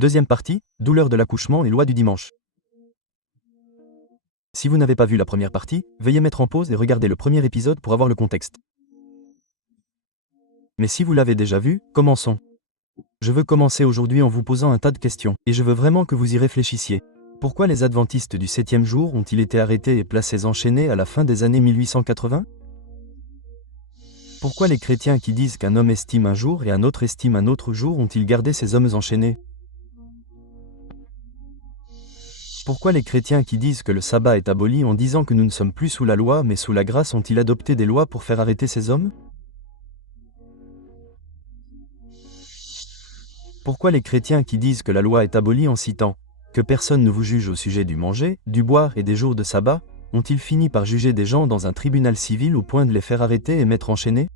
Deuxième partie, douleur de l'accouchement et loi du dimanche. Si vous n'avez pas vu la première partie, veuillez mettre en pause et regarder le premier épisode pour avoir le contexte. Mais si vous l'avez déjà vu, commençons. Je veux commencer aujourd'hui en vous posant un tas de questions, et je veux vraiment que vous y réfléchissiez. Pourquoi les adventistes du 7e jour ont-ils été arrêtés et placés enchaînés à la fin des années 1880 ? Pourquoi les chrétiens qui disent qu'un homme estime un jour et un autre estime un autre jour ont-ils gardé ces hommes enchaînés ? Pourquoi les chrétiens qui disent que le sabbat est aboli en disant que nous ne sommes plus sous la loi mais sous la grâce ont-ils adopté des lois pour faire arrêter ces hommes ? Pourquoi les chrétiens qui disent que la loi est abolie en citant « que personne ne vous juge au sujet du manger, du boire et des jours de sabbat » ont-ils fini par juger des gens dans un tribunal civil au point de les faire arrêter et mettre enchaînés ?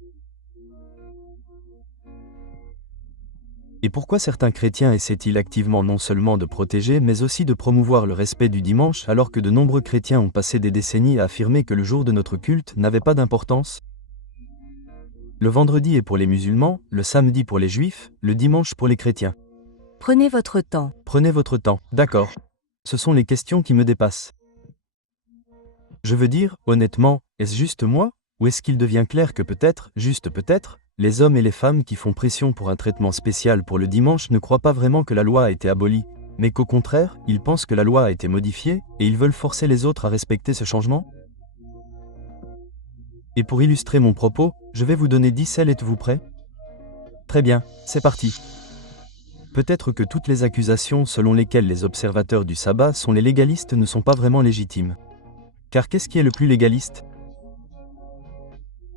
Et pourquoi certains chrétiens essaient-ils activement non seulement de protéger mais aussi de promouvoir le respect du dimanche alors que de nombreux chrétiens ont passé des décennies à affirmer que le jour de notre culte n'avait pas d'importance ? Le vendredi est pour les musulmans, le samedi pour les juifs, le dimanche pour les chrétiens. Prenez votre temps. Prenez votre temps, d'accord. Ce sont les questions qui me dépassent. Je veux dire, honnêtement, est-ce juste moi, ou est-ce qu'il devient clair que peut-être, juste peut-être, les hommes et les femmes qui font pression pour un traitement spécial pour le dimanche ne croient pas vraiment que la loi a été abolie, mais qu'au contraire, ils pensent que la loi a été modifiée, et ils veulent forcer les autres à respecter ce changement ? Et pour illustrer mon propos, je vais vous donner 10 celles. Êtes-vous prêts ? Très bien, c'est parti. Peut-être que toutes les accusations selon lesquelles les observateurs du sabbat sont les légalistes ne sont pas vraiment légitimes. Car qu'est-ce qui est le plus légaliste ?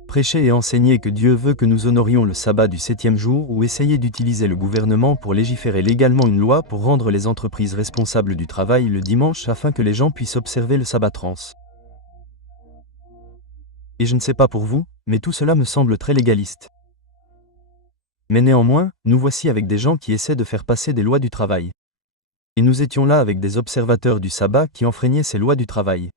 Prêcher et enseigner que Dieu veut que nous honorions le sabbat du 7e jour ou essayer d'utiliser le gouvernement pour légiférer légalement une loi pour rendre les entreprises responsables du travail le dimanche afin que les gens puissent observer le sabbat trans. Et je ne sais pas pour vous, mais tout cela me semble très légaliste. Mais néanmoins, nous voici avec des gens qui essaient de faire passer des lois du travail. Et nous étions là avec des observateurs du sabbat qui enfreignaient ces lois du travail.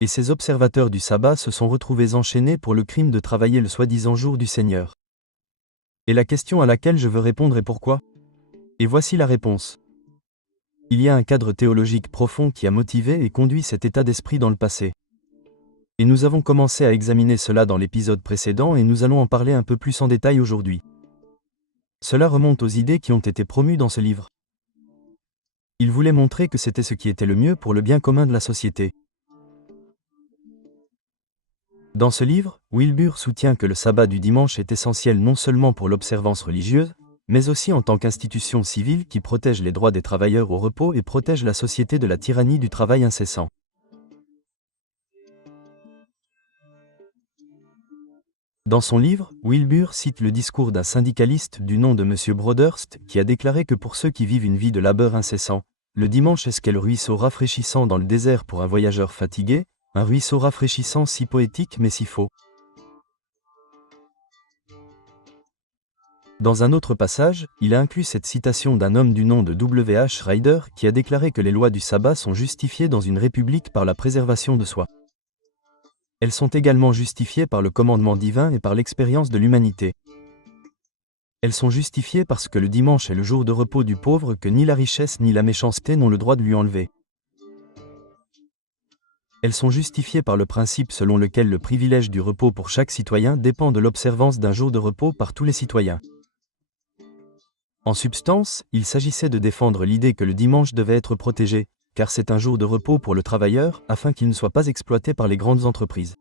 Et ces observateurs du sabbat se sont retrouvés enchaînés pour le crime de travailler le soi-disant jour du Seigneur. Et la question à laquelle je veux répondre est pourquoi ? Et voici la réponse. Il y a un cadre théologique profond qui a motivé et conduit cet état d'esprit dans le passé. Et nous avons commencé à examiner cela dans l'épisode précédent et nous allons en parler un peu plus en détail aujourd'hui. Cela remonte aux idées qui ont été promues dans ce livre. Il voulait montrer que c'était ce qui était le mieux pour le bien commun de la société. Dans ce livre, Wilbur soutient que le sabbat du dimanche est essentiel non seulement pour l'observance religieuse, mais aussi en tant qu'institution civile qui protège les droits des travailleurs au repos et protège la société de la tyrannie du travail incessant. Dans son livre, Wilbur cite le discours d'un syndicaliste du nom de M. Broderst qui a déclaré que pour ceux qui vivent une vie de labeur incessant, le dimanche est ce qu'est le ruisseau rafraîchissant dans le désert pour un voyageur fatigué, un ruisseau rafraîchissant si poétique mais si faux. Dans un autre passage, il a inclus cette citation d'un homme du nom de W.H. Ryder qui a déclaré que les lois du sabbat sont justifiées dans une république par la préservation de soi. Elles sont également justifiées par le commandement divin et par l'expérience de l'humanité. Elles sont justifiées parce que le dimanche est le jour de repos du pauvre que ni la richesse ni la méchanceté n'ont le droit de lui enlever. Elles sont justifiées par le principe selon lequel le privilège du repos pour chaque citoyen dépend de l'observance d'un jour de repos par tous les citoyens. En substance, il s'agissait de défendre l'idée que le dimanche devait être protégé, car c'est un jour de repos pour le travailleur, afin qu'il ne soit pas exploité par les grandes entreprises.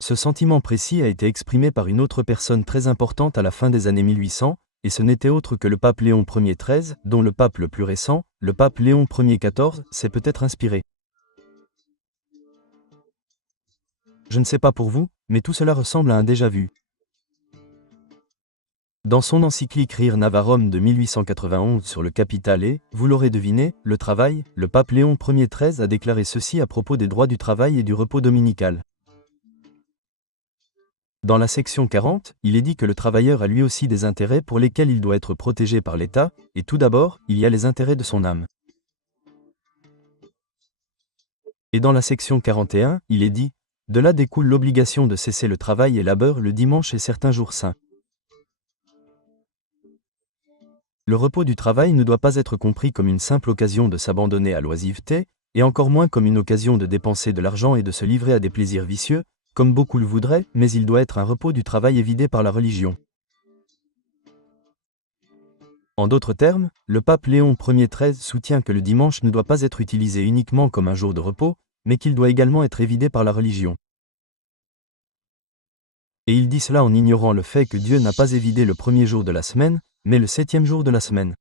Ce sentiment précis a été exprimé par une autre personne très importante à la fin des années 1800, et ce n'était autre que le pape Léon Ier XIII, dont le pape le plus récent, le pape Léon Ier XIV, s'est peut-être inspiré. Je ne sais pas pour vous, mais tout cela ressemble à un déjà-vu. Dans son encyclique Rerum Novarum de 1891 sur le capital et, vous l'aurez deviné, le travail, le pape Léon Ier XIII a déclaré ceci à propos des droits du travail et du repos dominical. Dans la section 40, il est dit que le travailleur a lui aussi des intérêts pour lesquels il doit être protégé par l'État, et tout d'abord, il y a les intérêts de son âme. Et dans la section 41, il est dit, de là découle l'obligation de cesser le travail et labeur le dimanche et certains jours saints. Le repos du travail ne doit pas être compris comme une simple occasion de s'abandonner à l'oisiveté, et encore moins comme une occasion de dépenser de l'argent et de se livrer à des plaisirs vicieux, comme beaucoup le voudraient, mais il doit être un repos du travail évidé par la religion. En d'autres termes, le pape Léon Ier XIII soutient que le dimanche ne doit pas être utilisé uniquement comme un jour de repos, mais qu'il doit également être évidé par la religion. Et il dit cela en ignorant le fait que Dieu n'a pas évidé le premier jour de la semaine, mais le 7e jour de la semaine.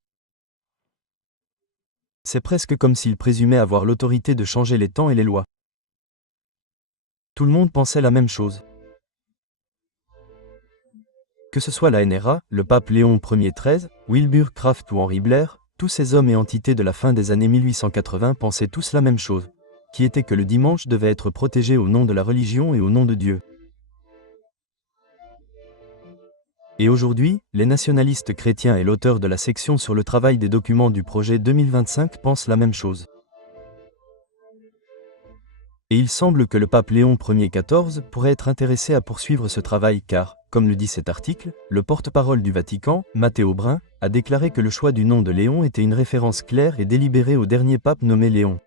C'est presque comme s'il présumait avoir l'autorité de changer les temps et les lois. Tout le monde pensait la même chose. Que ce soit la NRA, le pape Léon Ier XIII, Wilbur Kraft ou Henry Blair, tous ces hommes et entités de la fin des années 1880 pensaient tous la même chose, qui était que le dimanche devait être protégé au nom de la religion et au nom de Dieu. Et aujourd'hui, les nationalistes chrétiens et l'auteur de la section sur le travail des documents du projet 2025 pensent la même chose. Et il semble que le pape Léon Ier XIV pourrait être intéressé à poursuivre ce travail car, comme le dit cet article, le porte-parole du Vatican, Matteo Brun, a déclaré que le choix du nom de Léon était une référence claire et délibérée au dernier pape nommé Léon.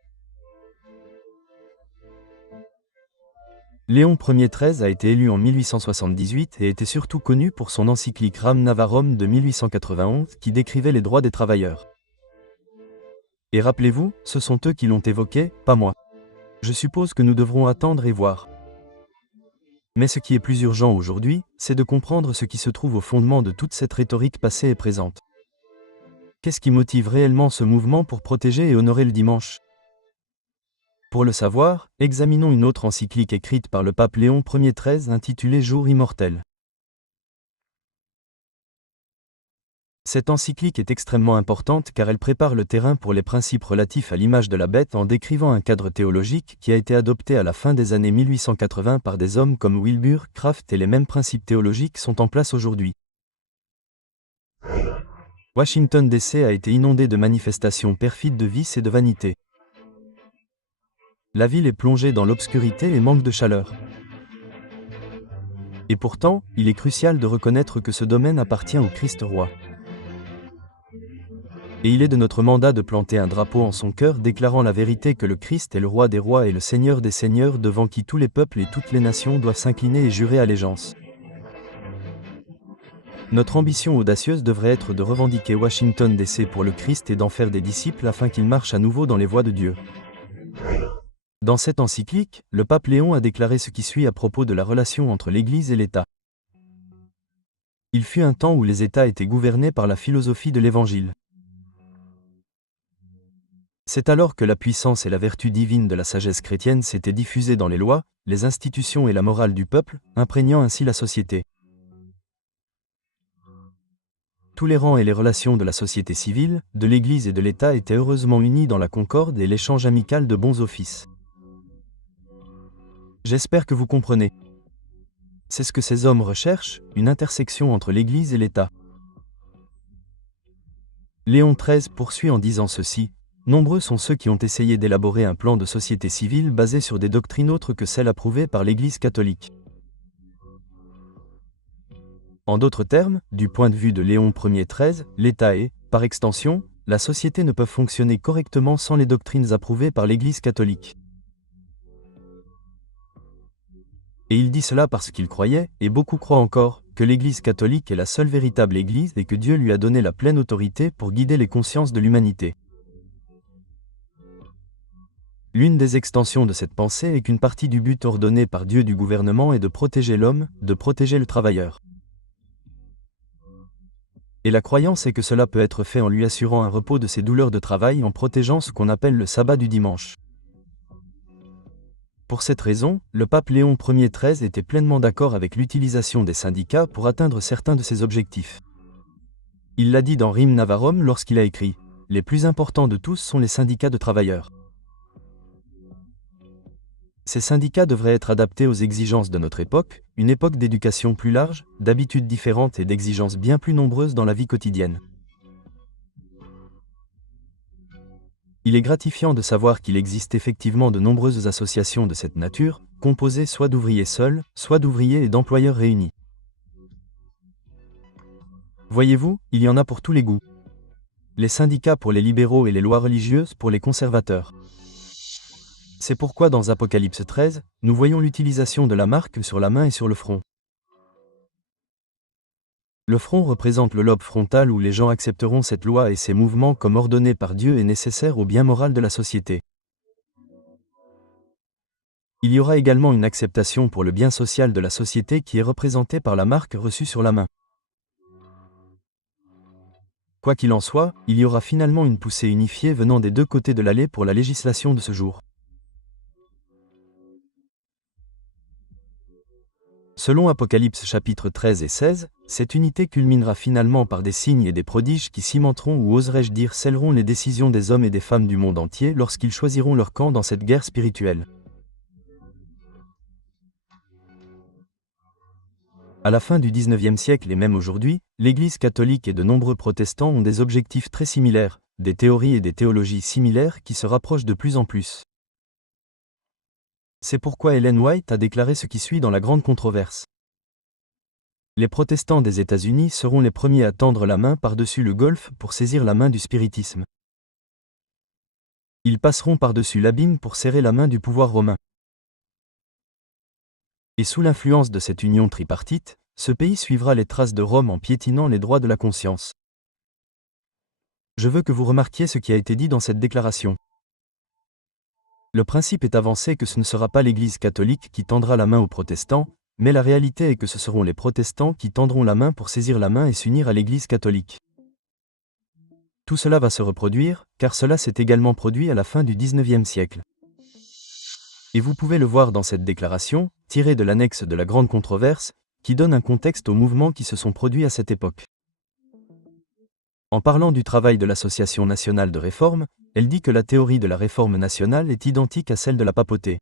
Léon Ier XIII a été élu en 1878 et était surtout connu pour son encyclique Ram Navarum de 1891 qui décrivait les droits des travailleurs. Et rappelez-vous, ce sont eux qui l'ont évoqué, pas moi. Je suppose que nous devrons attendre et voir. Mais ce qui est plus urgent aujourd'hui, c'est de comprendre ce qui se trouve au fondement de toute cette rhétorique passée et présente. Qu'est-ce qui motive réellement ce mouvement pour protéger et honorer le dimanche ? Pour le savoir, examinons une autre encyclique écrite par le pape Léon Ier XIII intitulée Jour immortel. Cette encyclique est extrêmement importante car elle prépare le terrain pour les principes relatifs à l'image de la bête en décrivant un cadre théologique qui a été adopté à la fin des années 1880 par des hommes comme Wilbur Kraft et les mêmes principes théologiques sont en place aujourd'hui. Washington DC a été inondé de manifestations perfides de vice et de vanité. La ville est plongée dans l'obscurité et manque de chaleur. Et pourtant, il est crucial de reconnaître que ce domaine appartient au Christ roi. Et il est de notre mandat de planter un drapeau en son cœur déclarant la vérité que le Christ est le roi des rois et le Seigneur des seigneurs devant qui tous les peuples et toutes les nations doivent s'incliner et jurer allégeance. Notre ambition audacieuse devrait être de revendiquer Washington DC pour le Christ et d'en faire des disciples afin qu'il marche à nouveau dans les voies de Dieu. Dans cette encyclique, le pape Léon a déclaré ce qui suit à propos de la relation entre l'Église et l'État. Il fut un temps où les États étaient gouvernés par la philosophie de l'Évangile. C'est alors que la puissance et la vertu divine de la sagesse chrétienne s'étaient diffusées dans les lois, les institutions et la morale du peuple, imprégnant ainsi la société. Tous les rangs et les relations de la société civile, de l'Église et de l'État étaient heureusement unis dans la concorde et l'échange amical de bons offices. J'espère que vous comprenez. C'est ce que ces hommes recherchent, une intersection entre l'Église et l'État. Léon XIII poursuit en disant ceci. Nombreux sont ceux qui ont essayé d'élaborer un plan de société civile basé sur des doctrines autres que celles approuvées par l'Église catholique. En d'autres termes, du point de vue de Léon Ier XIII, l'État et, par extension, la société ne peuvent fonctionner correctement sans les doctrines approuvées par l'Église catholique. Et il dit cela parce qu'il croyait, et beaucoup croient encore, que l'Église catholique est la seule véritable Église et que Dieu lui a donné la pleine autorité pour guider les consciences de l'humanité. L'une des extensions de cette pensée est qu'une partie du but ordonné par Dieu du gouvernement est de protéger l'homme, de protéger le travailleur. Et la croyance est que cela peut être fait en lui assurant un repos de ses douleurs de travail en protégeant ce qu'on appelle le sabbat du dimanche. Pour cette raison, le pape Léon Ier XIII était pleinement d'accord avec l'utilisation des syndicats pour atteindre certains de ses objectifs. Il l'a dit dans Rim Navarum lorsqu'il a écrit « Les plus importants de tous sont les syndicats de travailleurs ». Ces syndicats devraient être adaptés aux exigences de notre époque, une époque d'éducation plus large, d'habitudes différentes et d'exigences bien plus nombreuses dans la vie quotidienne. Il est gratifiant de savoir qu'il existe effectivement de nombreuses associations de cette nature, composées soit d'ouvriers seuls, soit d'ouvriers et d'employeurs réunis. Voyez-vous, il y en a pour tous les goûts. les syndicats pour les libéraux et les lois religieuses pour les conservateurs. C'est pourquoi dans Apocalypse 13, nous voyons l'utilisation de la marque sur la main et sur le front. Le front représente le lobe frontal où les gens accepteront cette loi et ses mouvements comme ordonnés par Dieu et nécessaires au bien moral de la société. Il y aura également une acceptation pour le bien social de la société qui est représentée par la marque reçue sur la main. Quoi qu'il en soit, il y aura finalement une poussée unifiée venant des deux côtés de l'allée pour la législation de ce jour. Selon Apocalypse chapitres 13 et 16, cette unité culminera finalement par des signes et des prodiges qui cimenteront ou oserais-je dire scelleront les décisions des hommes et des femmes du monde entier lorsqu'ils choisiront leur camp dans cette guerre spirituelle. À la fin du XIXe siècle et même aujourd'hui, l'Église catholique et de nombreux protestants ont des objectifs très similaires, des théories et des théologies similaires qui se rapprochent de plus en plus. C'est pourquoi Ellen White a déclaré ce qui suit dans la grande controverse. Les protestants des États-Unis seront les premiers à tendre la main par-dessus le golfe pour saisir la main du spiritisme. Ils passeront par-dessus l'abîme pour serrer la main du pouvoir romain. Et sous l'influence de cette union tripartite, ce pays suivra les traces de Rome en piétinant les droits de la conscience. Je veux que vous remarquiez ce qui a été dit dans cette déclaration. Le principe est avancé que ce ne sera pas l'Église catholique qui tendra la main aux protestants, mais la réalité est que ce seront les protestants qui tendront la main pour saisir la main et s'unir à l'Église catholique. Tout cela va se reproduire, car cela s'est également produit à la fin du XIXe siècle. Et vous pouvez le voir dans cette déclaration, tirée de l'annexe de la grande controverse, qui donne un contexte aux mouvements qui se sont produits à cette époque. En parlant du travail de l'Association nationale de réforme, elle dit que la théorie de la réforme nationale est identique à celle de la papauté.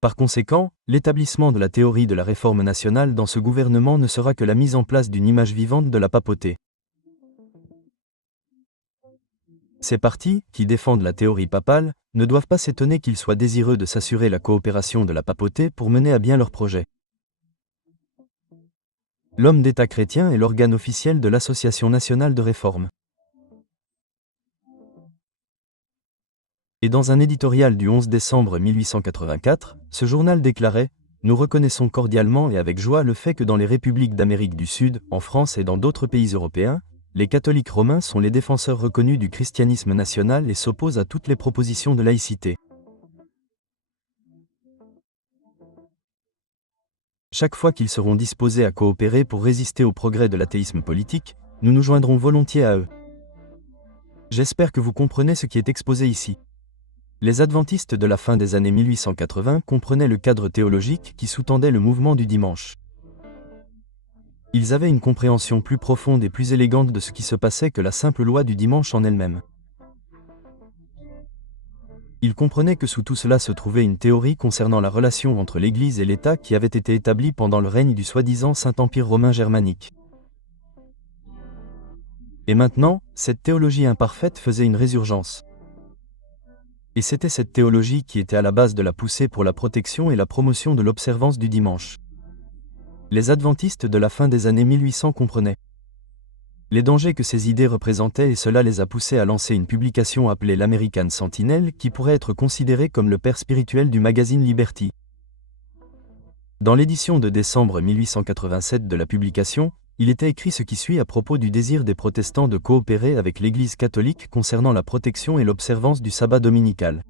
Par conséquent, l'établissement de la théorie de la réforme nationale dans ce gouvernement ne sera que la mise en place d'une image vivante de la papauté. Ces partis, qui défendent la théorie papale, ne doivent pas s'étonner qu'ils soient désireux de s'assurer la coopération de la papauté pour mener à bien leur projet. L'homme d'État chrétien est l'organe officiel de l'Association nationale de réforme. Et dans un éditorial du 11 décembre 1884, ce journal déclarait « Nous reconnaissons cordialement et avec joie le fait que dans les républiques d'Amérique du Sud, en France et dans d'autres pays européens, les catholiques romains sont les défenseurs reconnus du christianisme national et s'opposent à toutes les propositions de laïcité. Chaque fois qu'ils seront disposés à coopérer pour résister au progrès de l'athéisme politique, nous nous joindrons volontiers à eux. » J'espère que vous comprenez ce qui est exposé ici. Les adventistes de la fin des années 1880 comprenaient le cadre théologique qui sous-tendait le mouvement du dimanche. Ils avaient une compréhension plus profonde et plus élégante de ce qui se passait que la simple loi du dimanche en elle-même. Ils comprenaient que sous tout cela se trouvait une théorie concernant la relation entre l'Église et l'État qui avait été établie pendant le règne du soi-disant Saint-Empire romain germanique. Et maintenant, cette théologie imparfaite faisait une résurgence. Et c'était cette théologie qui était à la base de la poussée pour la protection et la promotion de l'observance du dimanche. Les adventistes de la fin des années 1800 comprenaient les dangers que ces idées représentaient et cela les a poussés à lancer une publication appelée l'American Sentinel qui pourrait être considérée comme le père spirituel du magazine Liberty. Dans l'édition de décembre 1887 de la publication, il était écrit ce qui suit à propos du désir des protestants de coopérer avec l'Église catholique concernant la protection et l'observance du sabbat dominical.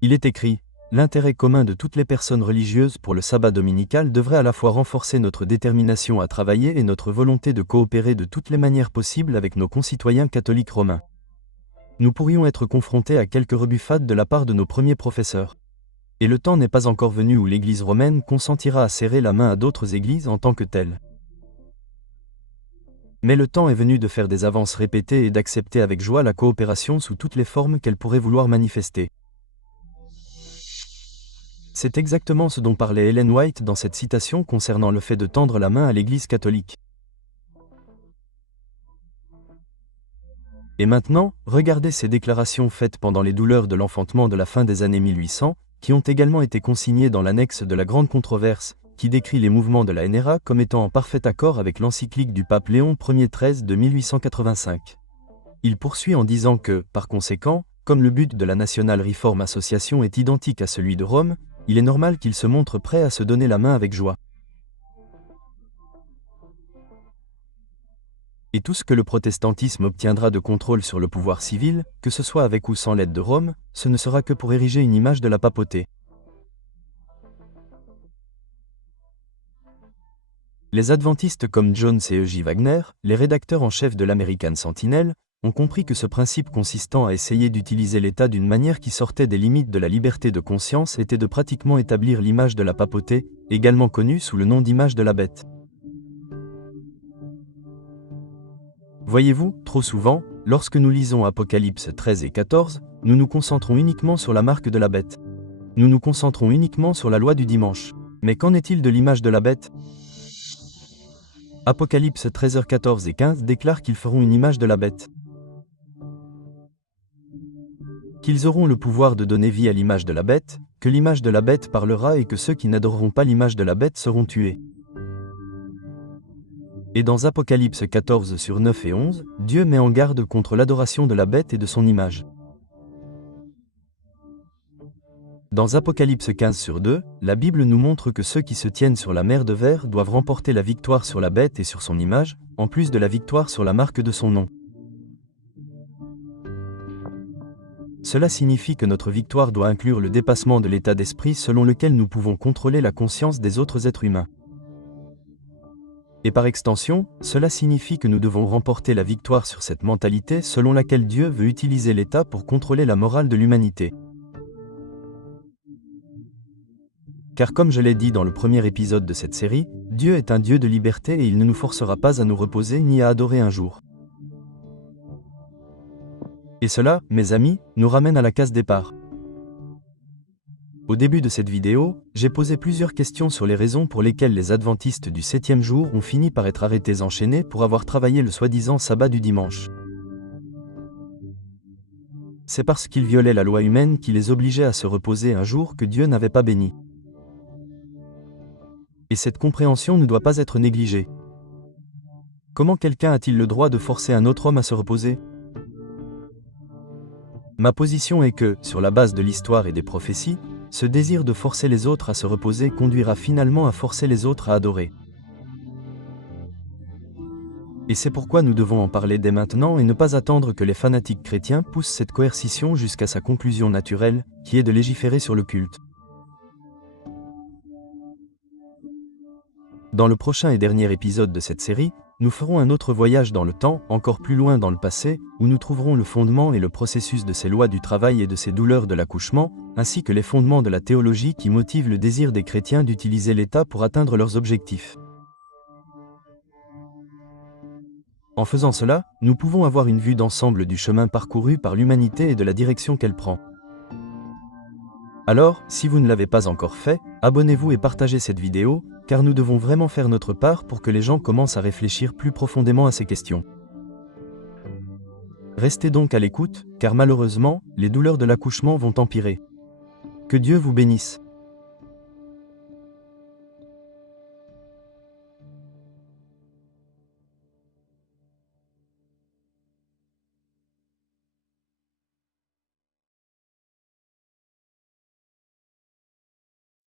Il est écrit « L'intérêt commun de toutes les personnes religieuses pour le sabbat dominical devrait à la fois renforcer notre détermination à travailler et notre volonté de coopérer de toutes les manières possibles avec nos concitoyens catholiques romains. Nous pourrions être confrontés à quelques rebuffades de la part de nos premiers professeurs. Et le temps n'est pas encore venu où l'Église romaine consentira à serrer la main à d'autres églises en tant que telles. Mais le temps est venu de faire des avances répétées et d'accepter avec joie la coopération sous toutes les formes qu'elle pourrait vouloir manifester. » C'est exactement ce dont parlait Ellen White dans cette citation concernant le fait de tendre la main à l'Église catholique. Et maintenant, regardez ces déclarations faites pendant les douleurs de l'enfantement de la fin des années 1800, qui ont également été consignées dans l'annexe de la grande controverse, qui décrit les mouvements de la NRA comme étant en parfait accord avec l'encyclique du pape Léon Ier XIII de 1885. Il poursuit en disant que, par conséquent, comme le but de la National Reform Association est identique à celui de Rome, il est normal qu'il se montre prêt à se donner la main avec joie. Et tout ce que le protestantisme obtiendra de contrôle sur le pouvoir civil, que ce soit avec ou sans l'aide de Rome, ce ne sera que pour ériger une image de la papauté. Les adventistes comme Jones et E.J. Wagner, les rédacteurs en chef de l'American Sentinel, ont compris que ce principe consistant à essayer d'utiliser l'État d'une manière qui sortait des limites de la liberté de conscience était de pratiquement établir l'image de la papauté, également connue sous le nom d'image de la bête. Voyez-vous, trop souvent, lorsque nous lisons Apocalypse 13 et 14, nous nous concentrons uniquement sur la marque de la bête. Nous nous concentrons uniquement sur la loi du dimanche. Mais qu'en est-il de l'image de la bête ? Apocalypse 13h14 et 15 déclarent qu'ils feront une image de la bête. Qu'ils auront le pouvoir de donner vie à l'image de la bête, que l'image de la bête parlera et que ceux qui n'adoreront pas l'image de la bête seront tués. Et dans Apocalypse 14 sur 9 et 11, Dieu met en garde contre l'adoration de la bête et de son image. Dans Apocalypse 15 sur 2, la Bible nous montre que ceux qui se tiennent sur la mer de verre doivent remporter la victoire sur la bête et sur son image, en plus de la victoire sur la marque de son nom. Cela signifie que notre victoire doit inclure le dépassement de l'état d'esprit selon lequel nous pouvons contrôler la conscience des autres êtres humains. Et par extension, cela signifie que nous devons remporter la victoire sur cette mentalité selon laquelle Dieu veut utiliser l'État pour contrôler la morale de l'humanité. Car comme je l'ai dit dans le premier épisode de cette série, Dieu est un Dieu de liberté et il ne nous forcera pas à nous reposer ni à adorer un jour. Et cela, mes amis, nous ramène à la case départ. Au début de cette vidéo, j'ai posé plusieurs questions sur les raisons pour lesquelles les adventistes du 7e jour ont fini par être arrêtés enchaînés pour avoir travaillé le soi-disant sabbat du dimanche. C'est parce qu'ils violaient la loi humaine qui les obligeait à se reposer un jour que Dieu n'avait pas béni. Et cette compréhension ne doit pas être négligée. Comment quelqu'un a-t-il le droit de forcer un autre homme à se reposer ? Ma position est que, sur la base de l'histoire et des prophéties, ce désir de forcer les autres à se reposer conduira finalement à forcer les autres à adorer. Et c'est pourquoi nous devons en parler dès maintenant et ne pas attendre que les fanatiques chrétiens poussent cette coercition jusqu'à sa conclusion naturelle, qui est de légiférer sur le culte. Dans le prochain et dernier épisode de cette série, nous ferons un autre voyage dans le temps, encore plus loin dans le passé, où nous trouverons le fondement et le processus de ces lois du travail et de ces douleurs de l'accouchement, ainsi que les fondements de la théologie qui motivent le désir des chrétiens d'utiliser l'État pour atteindre leurs objectifs. En faisant cela, nous pouvons avoir une vue d'ensemble du chemin parcouru par l'humanité et de la direction qu'elle prend. Alors, si vous ne l'avez pas encore fait, abonnez-vous et partagez cette vidéo, car nous devons vraiment faire notre part pour que les gens commencent à réfléchir plus profondément à ces questions. Restez donc à l'écoute, car malheureusement, les douleurs de l'accouchement vont empirer. Que Dieu vous bénisse.